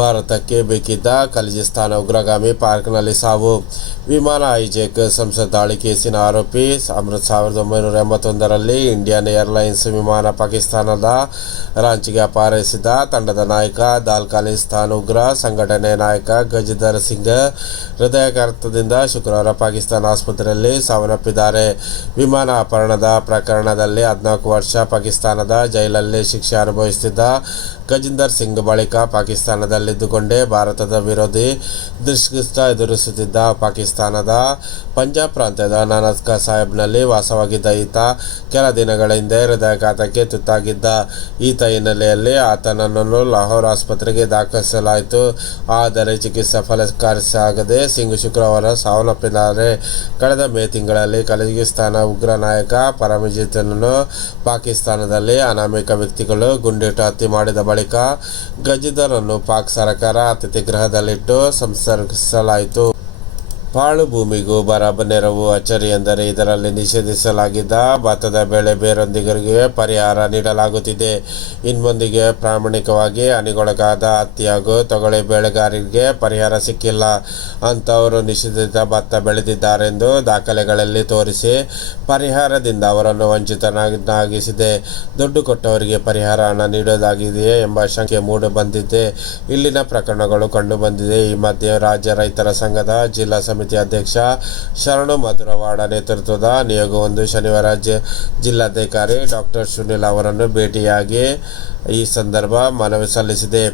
ಭಾರತಕ್ಕೆ ಬೇಕಿದ್ದ ಖಲಿಜಿಸ್ತಾನ ಉಗ್ರಗಾಮಿ ಪಾರ್ಕ್ನಲ್ಲಿ ಸಾವು. ವಿಮಾನ ಹೈಜೆಕ್ ಸಂಸತ್ ದಾಳಿ ಕೇಸಿನ ಆರೋಪಿ ಅಮೃತ್ ಸಾವಿರದ ಒಂಬೈನೂರ ಎಂಬತ್ತೊಂದರಲ್ಲಿ ಇಂಡಿಯನ್ ಏರ್ಲೈನ್ಸ್ ವಿಮಾನ ಪಾಕಿಸ್ತಾನದ ರಾಂಚಿಗೆ ಅಪಹರಿಸಿದ ತಂಡದ ನಾಯಕ, ದಾಲ್ ಖಾಲಿಸ್ತಾನ್ ಉಗ್ರ ಸಂಘಟನೆ ನಾಯಕ ಗಜಧರ್ ಸಿಂಗ್ ಹೃದಯಾಘಾತದಿಂದ ಶುಕ್ರವಾರ ಪಾಕಿಸ್ತಾನ ಆಸ್ಪತ್ರೆಯಲ್ಲಿ ಸಾವನ್ನಪ್ಪಿದ್ದಾರೆ. ವಿಮಾನ ಅಪಹರಣದ ಪ್ರಕರಣದಲ್ಲಿ ಹದಿನಾಲ್ಕು ವರ್ಷ ಪಾಕಿಸ್ತಾನದ ಜೈಲಲ್ಲಿ ಶಿಕ್ಷೆ ಅನುಭವಿಸುತ್ತಿದ್ದ ಗಜಿಂದರ್ ಸಿಂಗ್ ಬಳಿಕ ಪಾಕಿಸ್ತಾನದಲ್ಲಿದ್ದುಕೊಂಡೇ ಭಾರತದ ವಿರೋಧಿ ದುಷ್ಕೃಷ್ಟ ಎದುರಿಸುತ್ತಿದ್ದ ಪಾಕಿಸ್ತಾನದ ಪಂಜಾಬ್ ಪ್ರಾಂತ್ಯದ ನಾನಸ್ಕ ಸಾಹೇಬ್ನಲ್ಲಿ ವಾಸವಾಗಿದ್ದ ಈತ ಕೆಲ ದಿನಗಳ ಹಿಂದೆ ಹೃದಯಾಘಾತಕ್ಕೆ ತುತ್ತಾಗಿದ್ದ. ಈತ ಹಿನ್ನೆಲೆಯಲ್ಲಿ ಆತನನ್ನು ಲಾಹೋರ್ ಆಸ್ಪತ್ರೆಗೆ ದಾಖಲಿಸಲಾಯಿತು. ಆದರೆ ಚಿಕಿತ್ಸೆ ಫಲಕಾರಿಸಾಗದೆ ಸಿಂಗ್ ಶುಕ್ರವಾರ ಸಾವನ್ನಪ್ಪಿದ್ದಾರೆ. ಕಳೆದ ಮೇ ತಿಂಗಳಲ್ಲಿ ಕಲಿಗಿಸ್ತಾನ ಉಗ್ರ ನಾಯಕ ಪರಮಜಿತನನ್ನು ಪಾಕಿಸ್ತಾನದಲ್ಲಿ ಅನಾಮಿಕ ವ್ಯಕ್ತಿಗಳು ಗುಂಡಿಟ್ಟು ಹತ್ಯೆ ಮಾಡಿದ ಬಳಿಕ ಗಜಿದರನ್ನು ಪಾಕ್ ಸರ್ಕಾರ ಅತಿಥಿ ಗೃಹದಲ್ಲಿಟ್ಟು ಸಂಸ್ಕರಿಸಲಾಯಿತು ಪಾಳು ಭೂಮಿಗೂ ಬರ ನೆರವು ಅಚ್ಚರಿ ಎಂದರೆ ಇದರಲ್ಲಿ ನಿಷೇಧಿಸಲಾಗಿದ್ದ ಭತ್ತದ ಬೆಳೆ ಬೇರೊಂದಿಗರಿಗೆ ಪರಿಹಾರ ನೀಡಲಾಗುತ್ತಿದೆ. ಇನ್ಮೊಂದಿಗೆ ಪ್ರಾಮಾಣಿಕವಾಗಿ ಹನಿಗೊಳಗಾದ ಹತ್ತಿ ಹಾಗೂ ತೊಗಳೆ ಬೆಳೆಗಾರರಿಗೆ ಪರಿಹಾರ ಸಿಕ್ಕಿಲ್ಲ. ಅಂಥವರು ನಿಷೇಧಿತ ಭತ್ತ ಬೆಳೆದಿದ್ದಾರೆಂದು ದಾಖಲೆಗಳಲ್ಲಿ ತೋರಿಸಿ ಪರಿಹಾರದಿಂದ ಅವರನ್ನು ವಂಚಿತನಾಗಿಸಿದೆ. ದುಡ್ಡು ಕೊಟ್ಟವರಿಗೆ ಪರಿಹಾರ ಹಣ ನೀಡೋದಾಗಿದೆಯೇ ಎಂಬ ಶಂಕೆ ಮೂಡು ಬಂದಿದೆ. ಇಲ್ಲಿನ ಪ್ರಕರಣಗಳು ಕಂಡುಬಂದಿದೆ ಈ ಮಧ್ಯೆ ರಾಜ್ಯ ರೈತರ ಸಂಘದ ಜಿಲ್ಲಾ ಸಮಿತಿ ಅಧ್ಯಕ್ಷ ಶರಣು ಮಧುರವಾಡ ನೇತೃತ್ವದ ನಿಯೋಗವೊಂದು ಶನಿವಾರ ಜಿಲ್ಲಾಧಿಕಾರಿ ಡಾಕ್ಟರ್ ಸುನಿಲ್ ಅವರನ್ನು ಭೇಟಿಯಾಗಿ ಈ ಸಂದರ್ಭ ಮನವಿ ಸಲ್ಲಿಸಿದೆ.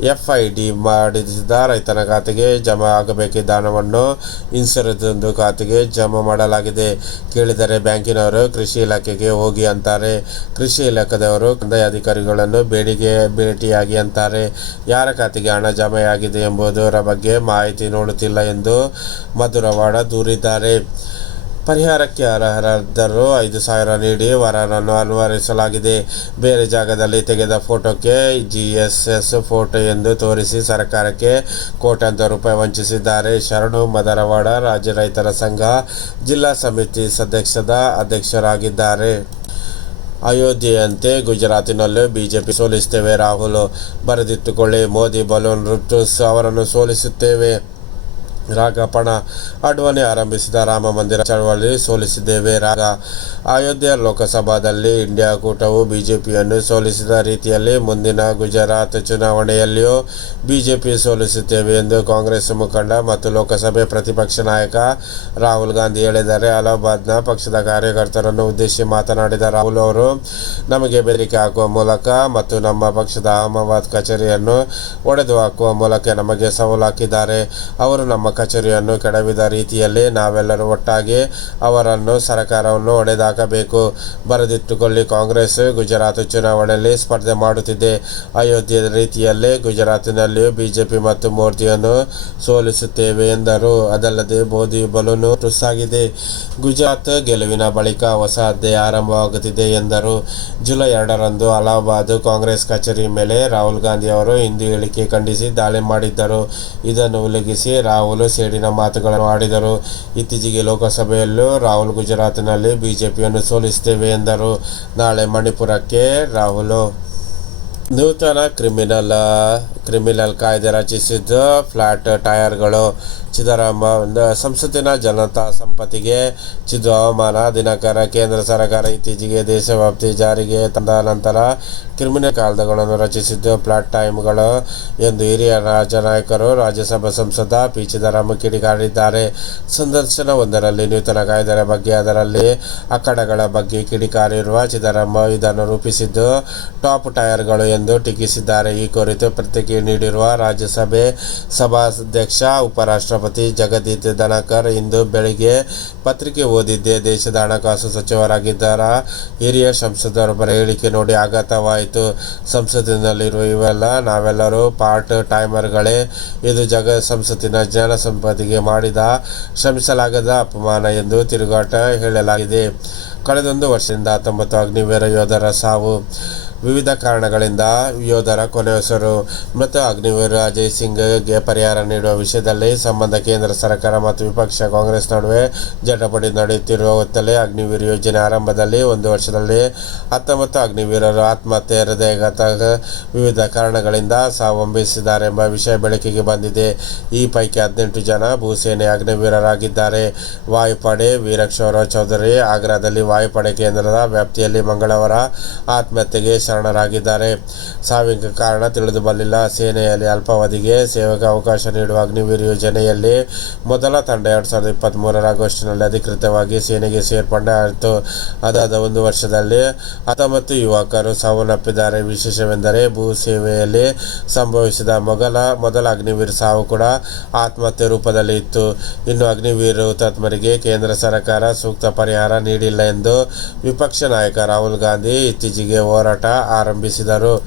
ಎಫ್ಐಡಿ ಮಾಡಿಸಿದ ರೈತನ ಖಾತೆಗೆ ಜಮಾ ಆಗಬೇಕಿದ್ದ ಹಣವನ್ನು ಇನ್ಸೂರೆನ್ಸ್ ಖಾತೆಗೆ ಜಮಾ ಮಾಡಲಾಗಿದೆ. ಕೇಳಿದರೆ ಬ್ಯಾಂಕಿನವರು ಕೃಷಿ ಇಲಾಖೆಗೆ ಹೋಗಿ ಅಂತಾರೆ. ಕೃಷಿ ಇಲಾಖೆದವರು ಕಂದಾಯ ಅಧಿಕಾರಿಗಳನ್ನು ಬೇಡಿಗೆ ಭೇಟಿಯಾಗಿ ಅಂತಾರೆ. ಯಾರ ಖಾತೆಗೆ ಹಣ ಜಮೆಯಾಗಿದೆ ಎಂಬುದರ ಬಗ್ಗೆ ಮಾಹಿತಿ ನೋಡುತ್ತಿಲ್ಲ ಎಂದು ಮಧುರವಾಡ ದೂರಿದ್ದಾರೆ. ಪರಿಹಾರಕ್ಕೆ ಅರ್ಹರಾದರು ಐದು ಸಾವಿರ ನೀಡಿ ವರನನ್ನು ಅನ್ವಯಿಸಲಾಗಿದೆ ಬೇರೆ ಜಾಗದಲ್ಲಿ ತೆಗೆದ ಫೋಟೋಕ್ಕೆ ಜಿ ಎಸ್ ಎಸ್ ಫೋಟೋ ಎಂದು ತೋರಿಸಿ ಸರ್ಕಾರಕ್ಕೆ ಕೋಟ್ಯಾಂತರ ರೂಪಾಯಿ ವಂಚಿಸಿದ್ದಾರೆ. ಶರಣು ಮದರವಾಡ ರಾಜ್ಯ ರೈತರ ಸಂಘ ಜಿಲ್ಲಾ ಸಮಿತಿ ಸದಸ್ಯದ ಅಧ್ಯಕ್ಷರಾಗಿದ್ದಾರೆ. ಅಯೋಧ್ಯೆಯಂತೆ ಗುಜರಾತಿನಲ್ಲೂ ಬಿಜೆಪಿ ಸೋಲಿಸುತ್ತೇವೆ. ರಾಹುಲ್ ಬರೆದಿಟ್ಟುಕೊಳ್ಳಿ, ಮೋದಿ ಬಲೂನ್ ರುಟುಸ್ ಅವರನ್ನು ಸೋಲಿಸುತ್ತೇವೆ. ರಾಗಪಣ ಅಡ್ವಾಣಿ ಆರಂಭಿಸಿದ ರಾಮ ಮಂದಿರ ಚಳವಳಿ ಸೋಲಿಸಿದ್ದೇವೆ. ರಾಗ ಅಯೋಧ್ಯೆ ಲೋಕಸಭಾದಲ್ಲಿ ಇಂಡಿಯಾ ಕೂಟವು ಬಿಜೆಪಿಯನ್ನು ಸೋಲಿಸಿದ ರೀತಿಯಲ್ಲಿ ಮುಂದಿನ ಗುಜರಾತ್ ಚುನಾವಣೆಯಲ್ಲಿಯೂ ಬಿಜೆಪಿ ಸೋಲಿಸುತ್ತೇವೆ ಎಂದು ಕಾಂಗ್ರೆಸ್ ಮುಖಂಡ ಮತ್ತು ಲೋಕಸಭೆ ಪ್ರತಿಪಕ್ಷ ನಾಯಕ ರಾಹುಲ್ ಗಾಂಧಿ ಹೇಳಿದ್ದಾರೆ. ಅಲಹಾಬಾದ್ನ ಪಕ್ಷದ ಕಾರ್ಯಕರ್ತರನ್ನು ಉದ್ದೇಶಿಸಿ ಮಾತನಾಡಿದ ರಾಹುಲ್ ಅವರು, ನಮಗೆ ಬೆದರಿಕೆ ಹಾಕುವ ಮೂಲಕ ಮತ್ತು ನಮ್ಮ ಪಕ್ಷದ ಅಹಮದಾಬಾದ್ ಕಚೇರಿಯನ್ನು ಒಡೆದು ಹಾಕುವ ಮೂಲಕ ನಮಗೆ ಸವಾಲು ಹಾಕಿದ್ದಾರೆ. ಅವರು ನಮ್ಮ ಕಚೇರಿಯನ್ನು ಕೆಡವಿದ ರೀತಿಯಲ್ಲಿ ನಾವೆಲ್ಲರೂ ಒಟ್ಟಾಗಿ ಅವರನ್ನು ಸರ್ಕಾರವನ್ನು ಒಡೆದಾಕಬೇಕು. ಬರೆದಿಟ್ಟುಕೊಳ್ಳಿ, ಕಾಂಗ್ರೆಸ್ ಗುಜರಾತ್ ಚುನಾವಣೆಯಲ್ಲಿ ಸ್ಪರ್ಧೆ ಮಾಡುತ್ತಿದೆ. ಅಯೋಧ್ಯೆ ರೀತಿಯಲ್ಲೇ ಗುಜರಾತಿನಲ್ಲಿಯೂ ಬಿಜೆಪಿ ಮತ್ತು ಮೋದಿಯನ್ನು ಸೋಲಿಸುತ್ತೇವೆ ಎಂದರು. ಅದಲ್ಲದೆ ಮೋದಿ ಬಲೂನು ಟುಸ್ಸಾಗಿದೆ ಗುಜರಾತ್ ಗೆಲುವಿನ ಬಳಿಕ ಹೊಸ ಅಧ್ಯಾಯ ಆರಂಭವಾಗುತ್ತಿದೆ ಎಂದರು. ಜುಲೈ ಎರಡರಂದು ಅಲಹಾಬಾದ್ ಕಾಂಗ್ರೆಸ್ ಕಚೇರಿ ಮೇಲೆ ರಾಹುಲ್ ಗಾಂಧಿ ಅವರು ಹಿಂದಿ ಹೇಳಿಕೆ ಖಂಡಿಸಿ ದಾಳಿ ಮಾಡಿದ್ದರು. ಇದನ್ನು ಉಲ್ಲಂಘಿಸಿ ರಾಹುಲ್ ಸೇಡಿನ ಮಾತುಗಳನ್ನು ಆಡಿದರು. ಇತ್ತೀಚೆಗೆ ಲೋಕಸಭೆಯಲ್ಲೂ ರಾಹುಲ್ ಗುಜರಾತ್ನಲ್ಲಿ ಬಿಜೆಪಿಯನ್ನು ಸೋಲಿಸುತ್ತೇವೆ ಎಂದರು. ನಾಳೆ ಮಣಿಪುರಕ್ಕೆ ರಾಹುಲ್. ನೂತನ ಕ್ರಿಮಿನಲ್ ಕ್ರಿಮಿನಲ್ ಕಾಯ್ದೆ ರಚಿಸಿದ್ದು ಫ್ಲಾಟ್ ಟೈರ್ಗಳು ಚಿದರಾಮ ಸಂಸತ್ತಿನ ಜನತಾ ಸಂಪತ್ತಿಗೆ ಚಿದ್ದು ಹವಾಮಾನ ದಿನಕರ ಕೇಂದ್ರ ಸರ್ಕಾರ ಇತ್ತೀಚೆಗೆ ದೇಶವ್ಯಾಪ್ತಿ ಜಾರಿಗೆ ತಂದ ನಂತರ ಕ್ರಿಮಿನಲ್ ಕಾಯ್ದೆಗಳನ್ನು ರಚಿಸಿದ್ದು ಫ್ಲಾಟ್ ಟೈಮ್ಗಳು ಎಂದು ಹಿರಿಯ ರಾಜ್ಯ ನಾಯಕರು ರಾಜ್ಯಸಭಾ ಸಂಸದ ಪಿ. ಚಿದರಾಮ ಕಿಡಿಕಾರಿದ್ದಾರೆ. ಸಂದರ್ಶನವೊಂದರಲ್ಲಿ ನೂತನ ಕಾಯ್ದೆಯ ಬಗ್ಗೆ, ಅದರಲ್ಲಿ ಅಕ್ಕಡಗಳ ಬಗ್ಗೆ ಕಿಡಿಕಾರಿರುವ ಚಿದರಾಮ ಇದನ್ನು ರೂಪಿಸಿದ್ದು, ಟಾಪ್ ಟೈರ್ಗಳು ಎಂದು ಟೀಕಿಸಿದ್ದಾರೆ. ಈ ಕುರಿತು ಪ್ರತಿಕ್ರಿಯೆ ನೀಡಿರುವ ರಾಜ್ಯಸಭೆ ಸಭಾಧ್ಯಕ್ಷ, ಉಪರಾಷ್ಟ್ರಪತಿ ಜಗದೀಪ್ ಧನಕರ್ ಇಂದು ಬೆಳಿಗ್ಗೆ ಪತ್ರಿಕೆ ಓದಿದ್ದೆ ದೇಶದ ಹಣಕಾಸು ಸಚಿವರಾಗಿದ್ದಾರ? ಹಿರಿಯ ಸಂಸದರೊಬ್ಬರ ಹೇಳಿಕೆ ನೋಡಿ ಆಘಾತವಾಯಿತು. ಸಂಸತ್ತಿನಲ್ಲಿರುವ ಇವೆಲ್ಲ ನಾವೆಲ್ಲರೂ ಪಾರ್ಟ್ ಟೈಮರ್ಗಳೇ. ಇದು ಜಗ ಸಂಸತ್ತಿನ ಜನ ಸಂಪತ್ತಿಗೆ ಮಾಡಿದ ಶ್ರಮಿಸಲಾಗದ ಅಪಮಾನ ಎಂದು ತಿರುಗಾಟ ಹೇಳಲಾಗಿದೆ. ಕಳೆದೊಂದು ವರ್ಷದಿಂದ ಹತ್ತೊಂಬತ್ತು ಅಗ್ನಿವೀರ ಯೋಧರ ಸಾವು. ವಿವಿಧ ಕಾರಣಗಳಿಂದ ಯೋಧರ ಕೊನೆಯುಸಿರು ಮತ್ತು ಅಗ್ನಿವೀರ ಅಜಯ್ ಸಿಂಗ್ಗೆ ಪರಿಹಾರ ನೀಡುವ ವಿಷಯದಲ್ಲಿ ಸಂಬಂಧ ಕೇಂದ್ರ ಸರ್ಕಾರ ಮತ್ತು ವಿಪಕ್ಷ ಕಾಂಗ್ರೆಸ್ ನಡುವೆ ಜಟಾಪಟಿ ನಡೆಯುತ್ತಿರುವ ಹೊತ್ತಲ್ಲಿ ಅಗ್ನಿವೀರ್ ಯೋಜನೆ ಆರಂಭದಲ್ಲಿ ಒಂದು ವರ್ಷದಲ್ಲಿ ಹತ್ತೊಂಬತ್ತು ಅಗ್ನಿವೀರರು ಆತ್ಮಹತ್ಯೆ ಹೃದಯಘಾತ ವಿವಿಧ ಕಾರಣಗಳಿಂದ ಸಾವಂಬಿಸಿದ್ದಾರೆಂಬ ವಿಷಯ ಬೆಳಕಿಗೆ ಬಂದಿದೆ. ಈ ಪೈಕಿ ಹದಿನೆಂಟು ಜನ ಭೂಸೇನೆ ಅಗ್ನಿವೀರರಾಗಿದ್ದಾರೆ. ವಾಯುಪಡೆ ವೀರಕ್ಷೌರ ಚೌಧರಿ ಆಗ್ರಾದಲ್ಲಿ ವಾಯುಪಡೆ ಕೇಂದ್ರದ ವ್ಯಾಪ್ತಿಯಲ್ಲಿ ಮಂಗಳವಾರ ಆತ್ಮಹತ್ಯೆಗೆ ಶರಣರಾಗಿದ್ದಾರೆ. ಸಾವಿಗೆ ಕಾರಣ ತಿಳಿದು ಬಂದಿಲ್ಲ ಸೇನೆಯಲ್ಲಿ ಅಲ್ಪಾವಧಿಗೆ ಸೇವೆಗೆ ಅವಕಾಶ ನೀಡುವ ಅಗ್ನಿವೀರ್ ಯೋಜನೆಯಲ್ಲಿ ಮೊದಲ ತಂಡ ಎರಡು ಸಾವಿರದ ಇಪ್ಪತ್ತ್ಮೂರರ ಆಗಸ್ಟ್ನಲ್ಲಿ ಅಧಿಕೃತವಾಗಿ ಸೇನೆಗೆ ಸೇರ್ಪಡೆ ಆಯಿತು. ಅದಾದ ಒಂದು ವರ್ಷದಲ್ಲಿ ಹತ್ತೊಂಬತ್ತು ಯುವಕರು ಸಾವನ್ನಪ್ಪಿದ್ದಾರೆ. ವಿಶೇಷವೆಂದರೆ ಭೂ ಸೇವೆಯಲ್ಲಿ ಸಂಭವಿಸಿದ ಮೊದಲ ಮೊದಲ ಅಗ್ನಿವೀರ್ ಸಾವು ಕೂಡ ಆತ್ಮಹತ್ಯೆ ರೂಪದಲ್ಲಿ ಇತ್ತು. ಇನ್ನು ಅಗ್ನಿವೀರ್ ಹುತಾತ್ಮರಿಗೆ ಕೇಂದ್ರ ಸರ್ಕಾರ ಸೂಕ್ತ ಪರಿಹಾರ ನೀಡಿಲ್ಲ ಎಂದು ವಿಪಕ್ಷ ನಾಯಕ ರಾಹುಲ್ ಗಾಂಧಿ ಇತ್ತೀಚೆಗೆ ಹೋರಾಟ ಆರಂಭಿಸಿದರು.